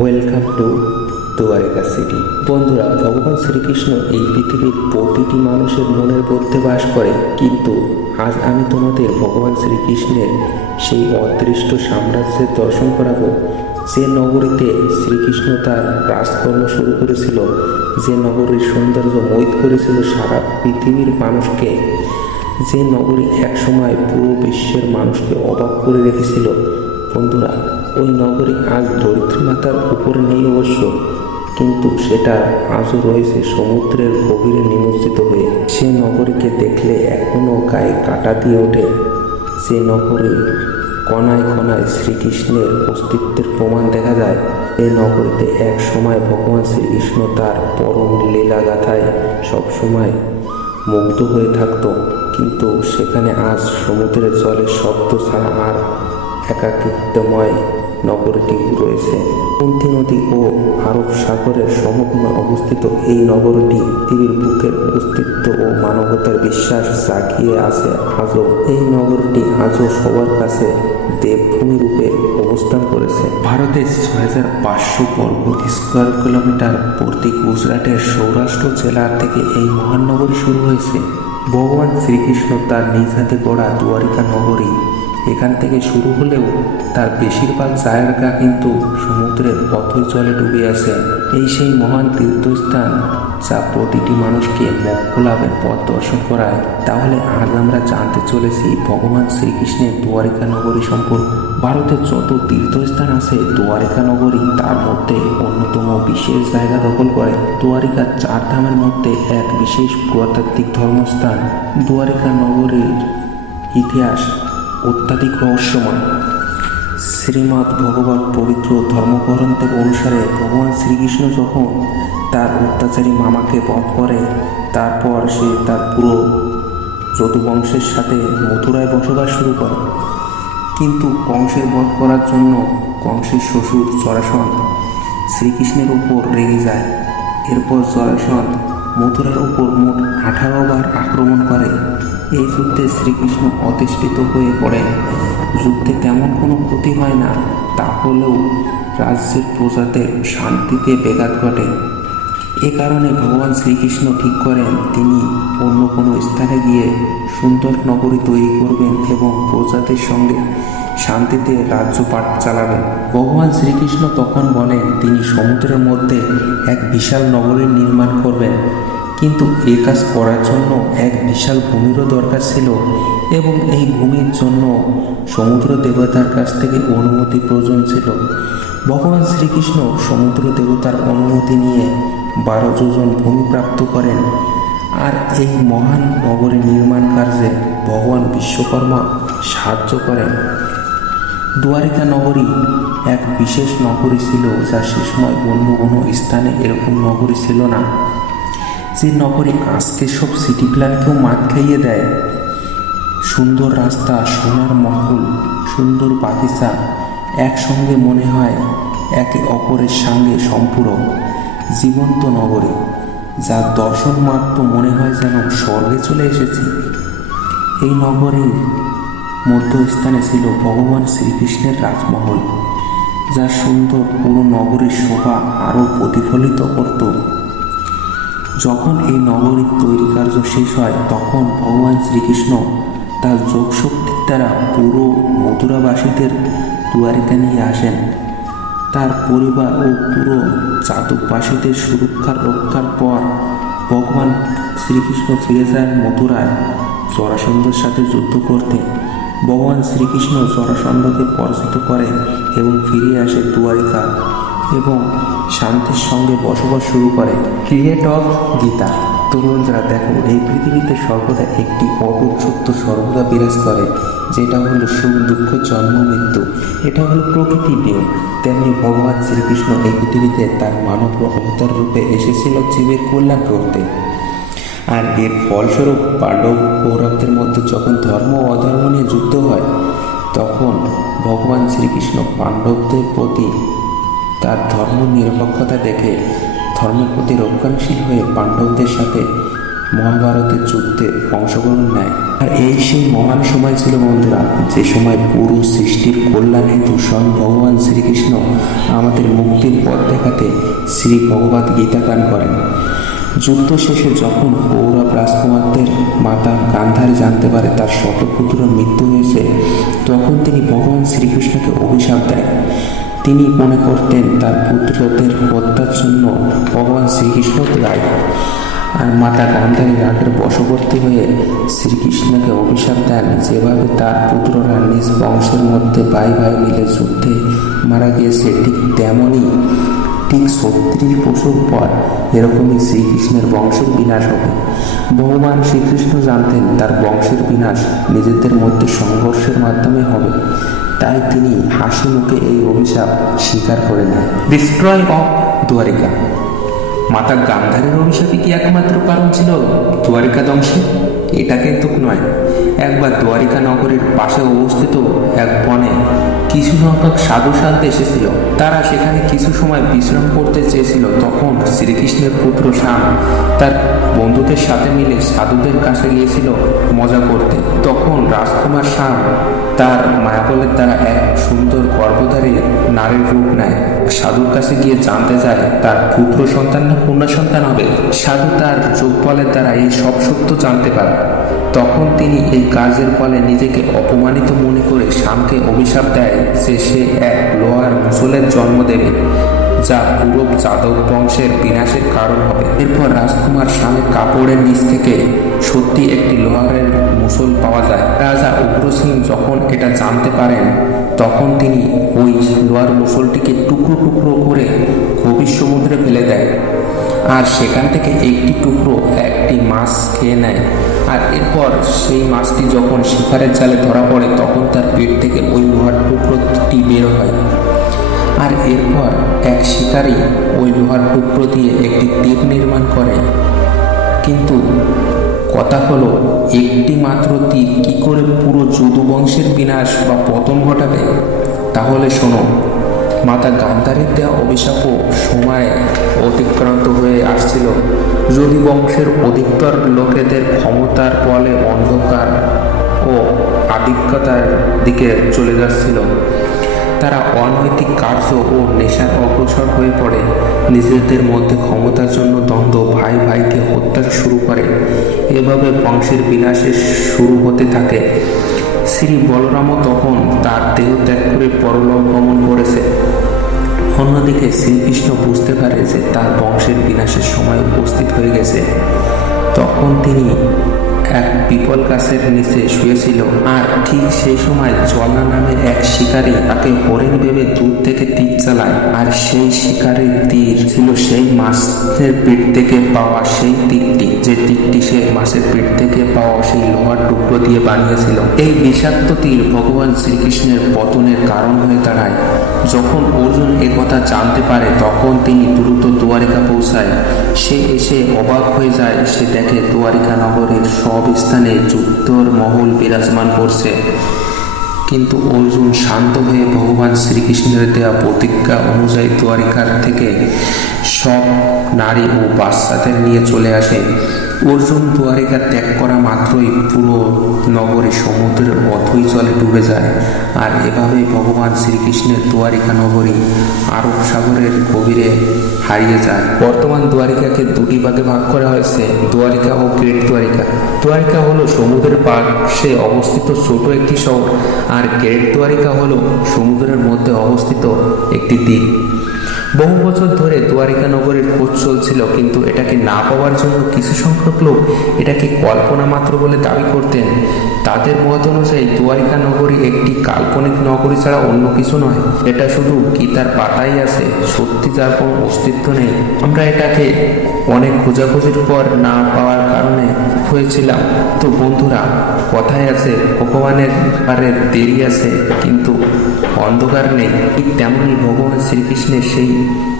Welcome to Dwarika city. বন্ধুরা, ভগবান শ্রীকৃষ্ণ এই পৃথিবীর প্রতিটি মানুষের মনের মধ্যে বাস করে, কিন্তু আজ আমি তোমাদের ভগবান শ্রীকৃষ্ণের সেই অদৃষ্ট সাম্রাজ্যের দর্শন করাবো, যে নগরীতে শ্রীকৃষ্ণ তার রাজকর্ম শুরু করেছিল, যে নগরীর সৌন্দর্য মোহিত করেছিল সারা পৃথিবীর মানুষকে, যে নগরী একসময় পুরো বিশ্বের মানুষকে অবাক করে রেখেছিল। বন্ধুরা, ওই নগরী আজ ধরিত্রী মাতার উপরে নেই অবশ্য, কিন্তু সেটা আজও রয়েছে সমুদ্রের গভীরে নিমজ্জিত হয়ে। সে নগরীকে দেখলে এখনও গায়ে কাঁটা দিয়ে ওঠে। সে নগরী কণায় কণায় শ্রীকৃষ্ণের অস্তিত্বের প্রমাণ দেখা যায়। এই নগরীতে এক সময় ভগবান শ্রীকৃষ্ণ তার পরম লীলাগাথায় সবসময় মুগ্ধ হয়ে থাকত, কিন্তু সেখানে আজ সমুদ্রের জলের শব্দ ছাড়া আর একাকিত্বময় নগরীটি রয়েছে। কুন্তী নদী ও আরব সাগরের সমভূমে অবস্থিত এই নগরীটি পৃথিবীর বুকের অস্তিত্ব ও মানবতার বিশ্বাস জাগিয়ে আছে আজও। এই নগরীটি আজও সবার কাছে দেবভূমি রূপে অবস্থান করেছে। ভারতের ৬৫০০ বর্গ স্কোয়ার কিলোমিটার প্রতি গুজরাটের সৌরাষ্ট্র জেলা থেকে এই মহানগরী শুরু হয়েছে। ভগবান শ্রীকৃষ্ণ তার নিজ হাতে গড়া দুয়ারিকা নগরী এখান থেকে শুরু হলেও তার বেশিরভাগ জায়গা কিন্তু সমুদ্রের অথই জলে ডুবে আছে। এই সেই মহান তীর্থস্থান যা প্রতিটি মানুষকে মোক্ষ লাভের পথ দর্শন করায়। তাহলে আজ আমরা জানতে চলেছি ভগবান শ্রীকৃষ্ণের দুয়ারিকা নগরী সম্পর্কে। ভারতের যত তীর্থস্থান আছে, দুয়ারিকা নগরী তার মধ্যে অন্যতম বিশেষ জায়গা দখল করে। দুয়ারিকা ৪ ধামের মধ্যে এক বিশেষ পুরাতাত্ত্বিক ধর্মস্থান। দুয়ারিকা নগরীর ইতিহাস অত্যাধিক রহস্যময়। শ্রীমদ্ ভগবত পবিত্র ধর্মগ্রন্থের অনুসারে ভগবান শ্রীকৃষ্ণ যখন তার অত্যাচারী মামাকে বধ করে, তারপর সে তার পুরো যদুবংশের সাথে মথুরায় বসবাস শুরু করে। কিন্তু কংসের বধ করার জন্য কংসের শ্বশুর জরাসন্ধ শ্রীকৃষ্ণের উপর রেগে যায়। এরপর জরাসন্ধ মথুরার উপর মোট 18 বার আক্রমণ করে। এই যুদ্ধে শ্রীকৃষ্ণ অতিষ্ঠিত হয়ে পড়েন। যুদ্ধে তেমন কোনো ক্ষতি হয় না, তাহলেও রাজ্যের প্রজাদের শান্তিতে ব্যাঘাত ঘটে। এ কারণে ভগবান শ্রীকৃষ্ণ ঠিক করেন তিনি অন্য কোনো স্থানে গিয়ে সুন্দর নগরী তৈরি করবেন এবং প্রজাদের সঙ্গে শান্তিতে রাজ্যপাট চালাবেন। ভগবান শ্রীকৃষ্ণ তখন বলেন তিনি সমুদ্রের মধ্যে এক বিশাল নগরী নির্মাণ করবেন, কিন্তু এ কাজ করার জন্য এক বিশাল ভূমিরও দরকার ছিল এবং এই ভূমির জন্য সমুদ্র দেবতার কাছ থেকে অনুমতি প্রয়োজন ছিল। ভগবান শ্রীকৃষ্ণ সমুদ্র দেবতার অনুমতি নিয়ে 12 যোজন ভূমি প্রাপ্ত করেন, আর এই মহান নগরী নির্মাণ কার্যে ভগবান বিশ্বকর্মা সাহায্য করেন। দুয়ারিকা নগরী এক বিশেষ নগরী ছিল, যা সে সময় অন্য কোনো স্থানে এরকম নগরী ছিল না। যে নগরী আজকে সব সিটি প্ল্যানকেও মাত খাইয়ে দেয়। সুন্দর রাস্তা, সোনার মহল, সুন্দর বাগিচা একসঙ্গে মনে হয় একে অপরের সঙ্গে সম্পূরক। জীবন্ত নগরী, যার দর্শন মাত্র মনে হয় যেন স্বর্গে চলে এসেছি। এই নগরীর মধ্যস্থানে ছিল ভগবান শ্রীকৃষ্ণের রাজমহল, যা সুন্দর পুরো নগরীর শোভা আরও প্রতিফলিত করত। যখন এই নগরীর তৈরি কার্য শেষ হয়, তখন ভগবান শ্রীকৃষ্ণ তার যোগশক্তির দ্বারা পুরো মথুরাবাসীদের দুয়ারিকা নিয়ে আসেন। তার পরিবার ও পুরো চাতকবাসীদের সুরক্ষার রক্ষার পর ভগবান শ্রীকৃষ্ণ ফিরে যান মথুরায় জরাসন্ধের সাথে যুদ্ধ করতে। ভগবান শ্রীকৃষ্ণ জরাসন্ধকে পরাজিত করে এবং ফিরে আসে দুয়ারিকা এবং শান্তির সঙ্গে বসবাস শুরু করে। Create of Gita. তো বন্ধুরা দেখো, এই পৃথিবীতে সর্বদা একটি অটুট সত্য সর্বদা বিরাজ করে, যেটা হলো সুখ দুঃখ জন্ম মৃত্যু। এটা হলো প্রকৃতির নিয়ম। তেমনি ভগবান শ্রীকৃষ্ণ এই পৃথিবীতে তার মানব অবতার রূপে এসেছিল জীবের কল্যাণ করতে। আর এর ফলস্বরূপ পাণ্ডব কৌরবদের মধ্যে যখন ধর্ম ও অধর্ম নিয়ে যুদ্ধ হয়, তখন ভগবান শ্রীকৃষ্ণ পাণ্ডবদের প্রতি তার ধর্ম নিরপেক্ষতা দেখে ধর্মের প্রতি রক্ষণশীল হয়ে পাণ্ডবদের সাথে মহাভারতের যুদ্ধে অংশগ্রহণ নেয়। আর এই সেই মহান সময় ছিল বন্ধুরা, যে সময় পুরো সৃষ্টির কল্যাণ হেতু স্বয়ং ভগবান শ্রীকৃষ্ণ আমাদের মুক্তির পথ দেখাতে শ্রী ভগবদ গীতা গান করেন। যুদ্ধ শেষে যখন কৌরব রাজকুমারদের মাতা গান্ধারী জানতে পারে তার শতপুত্র মৃত্যু হয়েছে, তখন তিনি ভগবান শ্রীকৃষ্ণকে অভিশাপ দেয়। তিনি মনে করতেন তার পুত্রদের হত্যার জন্য ভগবান শ্রীকৃষ্ণ দায়ী। আর মাতা গান্ধারী রাগের বশবর্তী হয়ে শ্রীকৃষ্ণকে অভিশাপ দেন, যেভাবে তার পুত্ররা নিজ বংশের মধ্যে ভাই ভাই মিলে যুদ্ধে মারা গিয়েছে, ঠিক তেমনই ঠিক 36 বছর পর এরকমই শ্রীকৃষ্ণের বংশের বিনাশ হবে। ভগবান শ্রীকৃষ্ণ জানতেন তার বংশের বিনাশ নিজেদের মধ্যে সংঘর্ষের মাধ্যমে হবে, তাই তিনি হাসি মুখে এই অভিশাপ স্বীকার করে নেন। Destroy of Dwarika. মাতা গান্ধারের অভিশাপই কি একমাত্র কারণ ছিল দ্বারিকা ধ্বংসে? এটা কিন্তু নয়। একবার দ্বারিকা নগরের পাশে অবস্থিত এক বনে কিছু সংখ্যক সাধু সাধতে এসেছিল। তারা সেখানে কিছু সময় বিশ্রাম করতে চেয়েছিল। তখন শ্রীকৃষ্ণের পুত্র শ্যাম তার বন্ধুদের সাথে মিলে সাধুদের কাছে গিয়েছিল মজা করতে। তখন রাজকুমার শ্যাম তার মায়াবলের দ্বারা এক সুন্দর গর্ভধারী নারীর রূপ নেয়। সাধুর কাছে গিয়ে জানতে চায় তার পুত্র সন্তান না কন্যা সন্তান হবে। সাধু তার যোগবলের দ্বারা এই সব সত্য জানতে পারে। তখন তিনি এই কাজের ফলে নিজেকে অপমানিত মনে করে শ্যামকে অভিশাপ দেয় যে সে এক লোহার মুসলের জন্ম দেবে, যা পুরো যাদব বংশের বিনাশের কারণ হবে। এরপর রাজকুমার শ্যামের কাপড়ের নিচ থেকে সত্যি একটি লোহারের মুসল পাওয়া যায়। রাজা উগ্রসিং যখন এটা জানতে পারেন, তখন তিনি ওই লোহার মুসলটিকে টুকরো টুকরো করে গভীর সমুদ্রে ফেলে দেয়। আর সেখান থেকে একটি টুকরো একটি মাছ খেয়ে নেয়। আর এরপর সেই মাছটি যখন শিকারের জালে ধরা পড়ে, তখন তার পেট থেকে ওই লোহার টুকরোটি বের হয়। আর এরপর এক শিকারী ওই লোহার টুকরো দিয়ে একটি তীর নির্মাণ করে। কিন্তু কথা হলো, একটি মাত্র তীর কি করে পুরো যদু বংশের বিনাশ বা পতন ঘটাবে? তাহলে শোনো, মাতা গান্ধারীর দেওয়া অভিশাপও সময় অতিক্রান্ত হয়ে আসছিল। যদু বংশের অধিকতর লোকেদের ক্ষমতার বলে অন্ধকার ও আধিক্যতার দিকে চলে যাচ্ছিল। তারা অনৈতিক কার্য ও নেশার অগ্রসর হয়ে পড়ে। নিজেদের মধ্যে ক্ষমতার জন্য দ্বন্দ্ব, ভাই ভাইকে হত্যা শুরু করে। এভাবে বংশের বিনাশের শুরু হতে থাকে। শ্রী বলরামও তখন তার দেহ ত্যাগ করে পরলোক গমন করেছে। অন্যদিকে শ্রীকৃষ্ণ বুঝতে পারে যে তার বংশের বিনাশের সময় উপস্থিত হয়ে গেছে। তখন তিনি এক পিপল গাছের নিচে শুয়েছিল। আর ঠিক সেই সময় জলা নামের এক শিকারী তাকে হরিণ ভেবে দূর থেকে তীর চালায়। আর সেই শিকারীর তীর ছিল সেই মাছের পেট থেকে পাওয়া সেই তীরটি, যে তীরটি সে মাছের পেট থেকে পাওয়া সেই লোহার টুকরো দিয়ে বানিয়েছিল। এই বিষাক্ত তীর ভগবান শ্রীকৃষ্ণের পতনের কারণ হয়ে দাঁড়ায়। যখন অর্জুন একথা জানতে পারে, তখন তিনি দ্রুত দ্বারিকা পৌঁছায়। সে এসে অবাক হয়ে যায়। সে দেখে দ্বারিকা নগরের সব স্থানে যুদ্ধর মহল বিরাজমান করছে। কিন্তু অর্জুন শান্ত হয়ে ভগবান শ্রীকৃষ্ণের দেওয়া প্রতিজ্ঞা অনুযায়ী দ্বারিকার থেকে সব নারী ও বাচ্চাদের নিয়ে চলে আসে। অর্জুন দ্বারিকা ত্যাগ করা মাত্রই পুরো নগরী সমুদ্রের অথই জলে ডুবে যায়। আর এভাবেই ভগবান শ্রীকৃষ্ণের দ্বারিকা নগরী আরব সাগরের গভীরে হারিয়ে যায়। বর্তমান দ্বারিকাকে দুটি ভাগে ভাগ করা হয়েছে, দ্বারিকা ও গ্রেট দ্বারিকা। দ্বারিকা হলো সমুদ্রের পাশে অবস্থিত ছোট একটি শহর, আর গ্রেট দ্বারিকা হলো সমুদ্রের মধ্যে অবস্থিত একটি দ্বীপ। বহু বছর ধরে দ্বারিকা নগরীর খোঁজ চলছিল, কিন্তু এটাকে না পাওয়ার জন্য কিছু সংখ্যক লোক এটাকে কল্পনা মাত্র বলে দাবি করতেন। তাদের মত অনুযায়ী দ্বারিকা নগরী একটি কাল্পনিক নগরী ছাড়া অন্য কিছু নয়। এটা শুধু গীতার পাতাই আছে, সত্যি যার কোনো অস্তিত্ব নেই। আমরা এটাকে অনেক খোঁজাখুঁজির পর না পাওয়ার কারণে হয়েছিলাম। তো বন্ধুরা, কথায় আছে ভগবানের আরে দেরি আছে কিন্তু অন্ধকার নেই। ঠিক তেমনই ভগবান শ্রীকৃষ্ণের সেই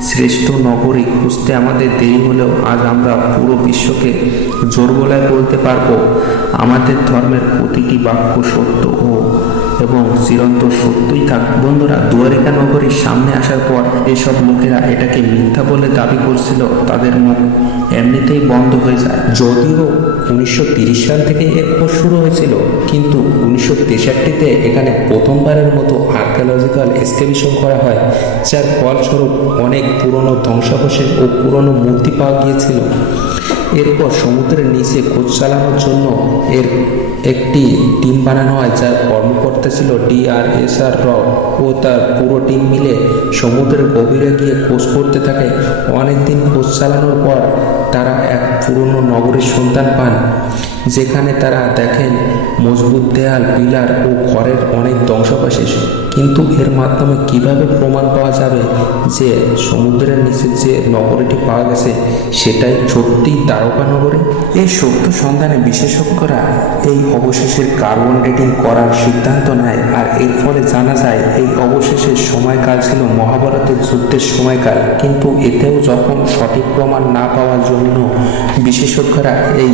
শ্রেষ্ঠ নগরী খুঁজতে আমাদের দেরি হলেও আজ আমরা পুরো বিশ্বকে জোর গলায় বলতে পারবো, আমাদের ধর্মের প্রতিটি বাক্য সত্য ও এবং চিরন্তন সত্যই থাক। বন্ধুরা, দুয়ারিকা নগরীর সামনে আসার পর এসব লোকেরা এটাকে মিথ্যা বলে দাবি করছিল, তাদের মুখ এমনিতেই বন্ধ হয়ে যায়। যদিও 1930 সাল থেকে এর খোঁজ শুরু হয়েছিল, কিন্তু 1963-তে এখানে প্রথমবারের মতো আর্কিওলজিক্যাল এক্সকাভেশন করা হয়, যার ফলস্বরূপ অনেক পুরনো ধ্বংসাবশেষ ও পুরনো মূর্তি পাওয়া গিয়েছিল। এরপর সমুদ্রের নিচে খোঁজ চালানোর জন্য এর একটি টিম বানানো হয়, যার কর্মকর্তা ছিল DRSR রাও ও তার পুরো টিম মিলে সমুদ্রের গভীরে গিয়ে খোঁজ করতে থাকে। অনেকদিন খোঁজ চালানোর পর তারা এক পুরনো নগরীর সন্ধান পান, যেখানে তারা দেখেন মজবুত দেয়াল, পিলার ও ঘরের অনেক ধ্বংসাবশেষ। কিন্তু এর মাধ্যমে কিভাবে প্রমাণ পাওয়া যাবে যে সমুদ্রের নিচে যে নগরীটি পাওয়া গেছে সেটাই সত্যিই দ্বারকা নগরী? এই সত্য সন্ধানে বিশেষজ্ঞরা এই অবশেষের কার্বন ডেটিং করার সিদ্ধান্ত নেয়, আর এর ফলে জানা যায় এই অবশেষের সময়কাল ছিল মহাভারতের যুদ্ধের সময়কাল। কিন্তু এতেও যখন সঠিক প্রমাণ না পাওয়ার জন্য বিশেষজ্ঞরা এই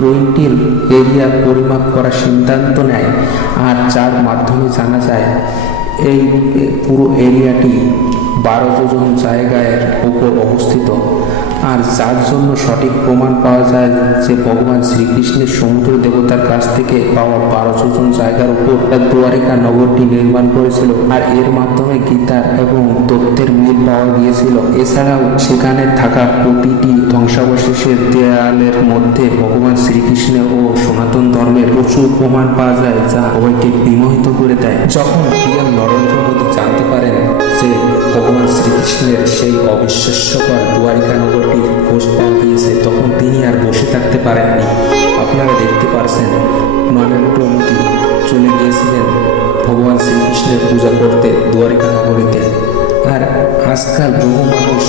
রুইনটির এরিয়া পরিমাপ করার সিদ্ধান্ত নেয়, আর যার মাধ্যমে জানা যায় এই পুরো এরিয়াটি 12 যোজন জায়গার উপর অবস্থিত, আর যার জন্য সঠিক প্রমাণ পাওয়া যায় যে ভগবান শ্রীকৃষ্ণের সমুদ্র দেবতার কাছ থেকে পাওয়া 12 যোজন জায়গার উপর দ্বারিকা নগরটি নির্মাণ করেছিল। আর এর মাধ্যমে গীতার এবং তত্ত্বের মিল পাওয়া গিয়েছিল। এছাড়াও সেখানে থাকা প্রতিটি ধ্বংসাবশেষের দেয়ালের মধ্যে ভগবান শ্রীকৃষ্ণের ও সনাতন ধর্মের প্রচুর প্রমাণ পাওয়া যায়, যা সবাইকে বিমোহিত করে দেয়। যখন পিএম নরেন্দ্র মোদী জানতে পারেন যে ভগবান শ্রীকৃষ্ণের সেই অবিশ্বাস্যকর দ্বারিকা নগরটির খোঁজ পাওয়া গিয়েছে, তখন তিনি আর বসে থাকতে পারেননি। আপনারা দেখতে পারছেন নরেন্দ্র মোদী চলে গিয়েছিলেন ভগবান শ্রীকৃষ্ণের পূজা করতে দ্বারিকা নগরীতে। আর আজকাল বহু মানুষ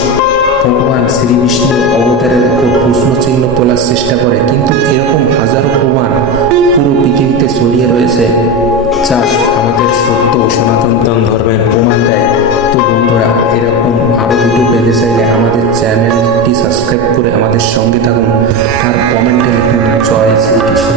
ভগবান শ্রীকৃষ্ণের অবতারের উপর প্রশ্নচিহ্ন তোলার চেষ্টা করে, কিন্তু এরকম হাজারো প্রমাণ পুরো পৃথিবীতে ছড়িয়ে রয়েছে, যা আমাদের সত্য ও সনাতন ধর্মের প্রমাণ দেয়। তো বন্ধুরা, এরকম আরও ভিডিও পেতে চাইলে আমাদের চ্যানেলটি সাবস্ক্রাইব করে আমাদের সঙ্গে থাকুন, আর কমেন্টে লিখুন জয় শ্রীকৃষ্ণ।